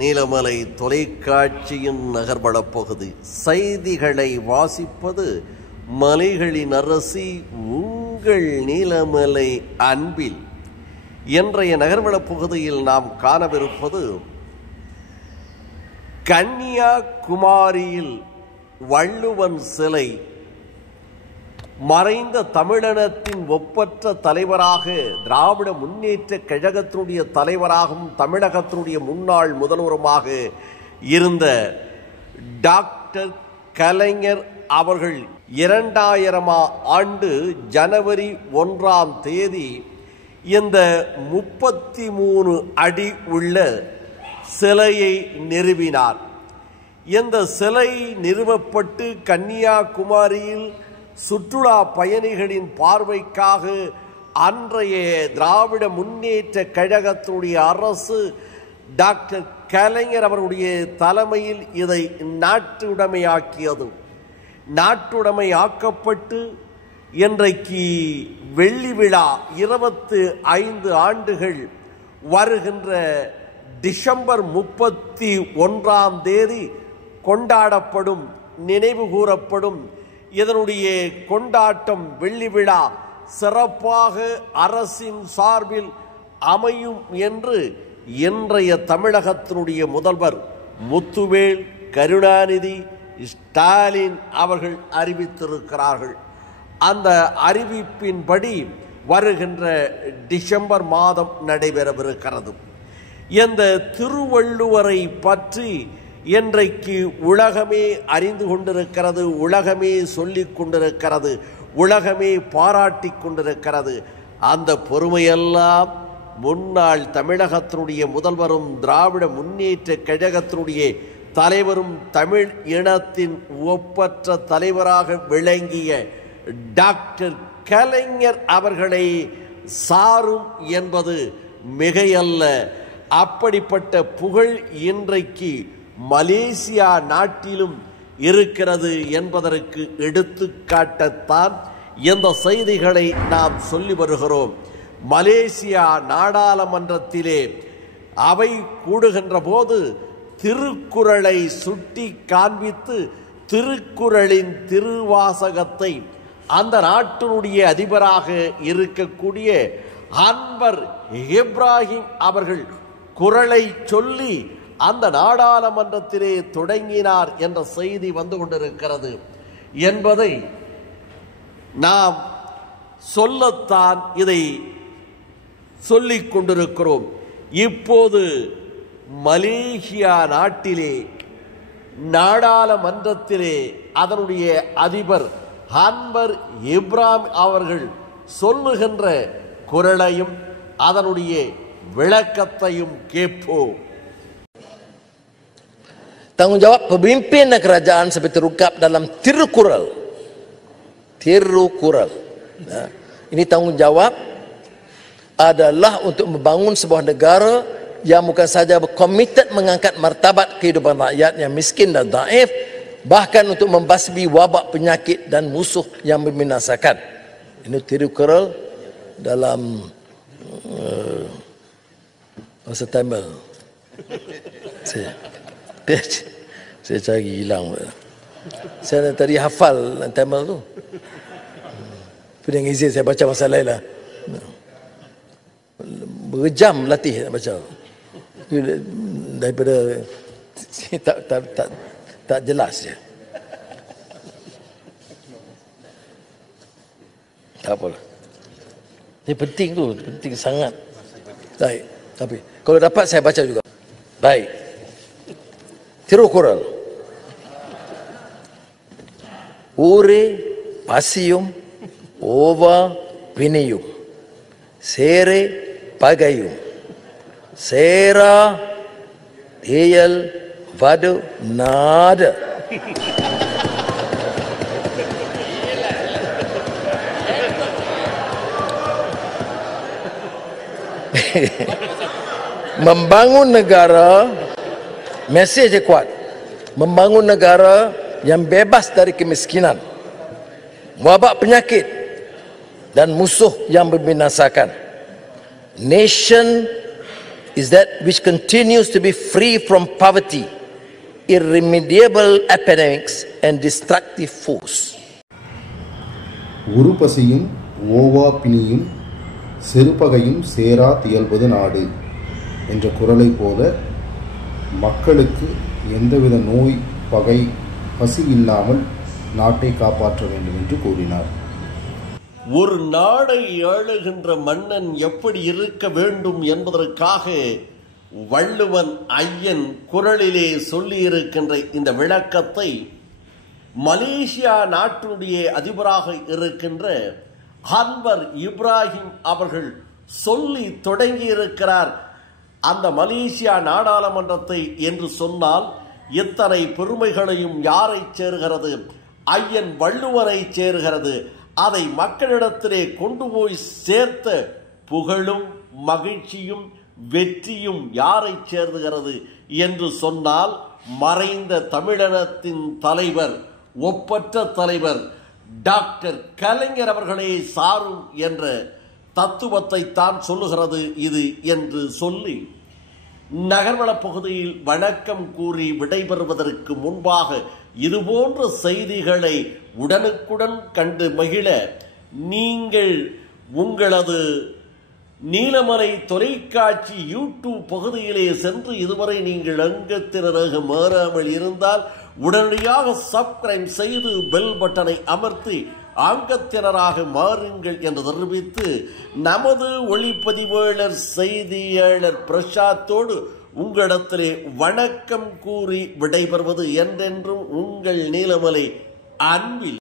நீலமலை தொலைக்காட்சியின் நகர்வளப் பகுதி செய்திகளை வாசிப்பது மலைகளின் அரசி உங்கள் நீலமலை அன்பில். இன்றைய நகர்வளப் பகுதியில் நாம் காணவிருப்பது கன்னியாகுமரியில் வள்ளுவன் சிலை. மறைந்த தமிழினத்தின் ஒப்பற்ற தலைவராக, திராவிட முன்னேற்ற கழகத்தினுடைய தலைவராகவும் தமிழகத்தினுடைய முன்னாள் முதல்வருமாக இருந்த டாக்டர் கலைஞர் அவர்கள் 2000 ஆண்டு ஜனவரி 1ஆம் தேதி இந்த 33 அடி உள்ள சிலையை நிறுவினார். இந்த சிலை நிறுவப்பட்டு கன்னியாகுமரியில் சுற்றுலா பயணிகளின் பார்வைக்காக அன்றைய திராவிட முன்னேற்ற கழகத்தினுடைய அரசு டாக்டர் கலைஞர் அவருடைய தலைமையில் இதை நாட்டுடைமையாக்கியது. நாட்டுடைமையாக்கப்பட்டு இன்றைக்கு வெள்ளி விழா 25 ஆண்டுகள் வருகின்ற டிசம்பர் 31ஆம் தேதி கொண்டாடப்படும், நினைவு கூறப்படும். இதனுடைய கொண்டாட்டம், வெள்ளி விழா சிறப்பாக அரசின் சார்பில் அமையும் என்று இன்றைய தமிழகத்தினுடைய முதல்வர் முத்துவேல் கருணாநிதி ஸ்டாலின் அவர்கள் அறிவித்திருக்கிறார்கள். அந்த அறிவிப்பின்படி வருகின்ற டிசம்பர் மாதம் நடைபெறவிருக்கிறது. இந்த திருவள்ளுவரை பற்றி இன்றைக்கு உலகமே அறிந்து கொண்டிருக்கிறது, உலகமே சொல்லிக் கொண்டிருக்கிறது, உலகமே பாராட்டி கொண்டிருக்கிறது. அந்த பொறுமையெல்லாம் முன்னாள் தமிழகத்தினுடைய முதல்வரும் திராவிட முன்னேற்ற கழகத்தினுடைய தலைவரும் தமிழ் இனத்தின் ஒப்பற்ற தலைவராக விளங்கிய டாக்டர் கலைஞர் அவர்களை சாரும் என்பது மிகையல்ல. அப்படிப்பட்ட புகழ் இன்றைக்கு மலேசியா நாட்டிலும் இருக்கிறது என்பதற்கு எடுத்துக்காட்டத்தான் இந்த செய்திகளை நாம் சொல்லி வருகிறோம். மலேசியா நாடாளுமன்றத்திலே அவை கூடுகின்ற போது திருக்குறளை சுட்டி காண்பித்து திருக்குறளின் திருவாசகத்தை அந்த நாட்டினுடைய அதிபராக இருக்கக்கூடிய அன்வர் இப்ராஹிம் அவர்கள் குறளை சொல்லி அந்த நாடாளுமன்றத்திலே தொடங்கினார் என்ற செய்தி வந்து கொண்டிருக்கிறது என்பதை நாம் சொல்லத்தான் இதை சொல்லிக் கொண்டிருக்கிறோம். இப்போது மலேசியா நாட்டிலே நாடாளுமன்றத்திலே அதனுடைய அதிபர் அன்வர் இப்ராஹிம் அவர்கள் சொல்லுகின்ற குறளையும் அதனுடைய விளக்கத்தையும் கேட்போம். Tanggungjawab pemimpin kerajaan seperti terungkap dalam Tirukural. Nah, ini tanggungjawab adalah untuk membangun sebuah negara yang bukan saja berkomited mengangkat martabat kehidupan rakyat yang miskin dan dhaif, bahkan untuk membasmi wabak penyakit dan musuh yang membinasakan. Ini Tirukural dalam bahasa Tamil. Saya cari hilang. Saya tadi hafal Tamil tu. Tapi dengan izin saya baca masa lain lah. Berjam latih nak baca. Daripada tak jelas je. Tak apalah. Ini penting tu, penting sangat. Baik, tapi kalau dapat saya baca juga. Baik. Tirukural. Ure pasium ova viniyum. Sere pagayum. Sera deyal vadu nada. Membangun negara, mesej kuat. Membangun negara yang bebas dari kemiskinan, wabak penyakit dan musuh yang membinasakan. Nation is that which continues to be free from poverty, irremediable epidemics and destructive force. உருப்பசியும் ஓவா பிணியும் செருப்பகையும் சேரா தியல்பது நாடு என்ற குரலை போல மக்களுக்கு எந்தவித நோய் பகை பசி இல்லாமல் நாட்டை காப்பாற்ற வேண்டும் என்று கூறினார். ஒரு நாடை ஆளுகின்ற மன்னன் எப்படி இருக்க வேண்டும் என்பதற்காக வள்ளுவன் ஐயன் குரலிலே சொல்லியிருக்கின்ற இந்த விளக்கத்தை மலேசியா நாட்டினுடைய அதிபராக இருக்கின்ற அன்வர் இப்ராஹிம் அவர்கள் சொல்லி தொடங்கியிருக்கிறார். அந்த மலேசியா நாடாளுமன்றத்தை என்று சொன்னால் இத்தனை பெருமைகளையும் யாரை சேர்கிறது? ஐயன் வள்ளுவரை சேர்கிறது. அதை மக்களிடத்திலே கொண்டு போய் சேர்த்த புகழும் மகிழ்ச்சியும் வெற்றியும் யாரை சேர்கிறது என்று சொன்னால் மறைந்த தமிழினத்தின் தலைவர், ஒப்பற்ற தலைவர் டாக்டர் கலைஞர் அவர்களே சாரும் என்ற தத்துவத்தை தான் சொல்லுகிறது இது என்று சொல்லி நகர்வள பகுதியில் வணக்கம் கூறி விடைபெறுவதற்கு முன்பாக இதுபோன்ற செய்திகளை உடனுக்குடன் கண்டு மகிழ நீங்கள் உங்களது நீலமலை தொலைக்காட்சி யூடியூப் பகுதியிலே சென்று இதுவரை நீங்கள் அங்கத்தினராக மாறாமல் இருந்தால் உடனடியாக சப்ஸ்கிரைப் செய்து பெல் பட்டனை அமர்த்தி அங்கத்தினராக மாறுங்கள் என்று தெரிவித்து நமது ஒளிப்பதிவாளர் செய்தியாளர் பிரசாத்தோடு உங்களிடத்திலே வணக்கம் கூறி விடைபெறுவது என்றென்றும் உங்கள் நீலமலை அன்பில்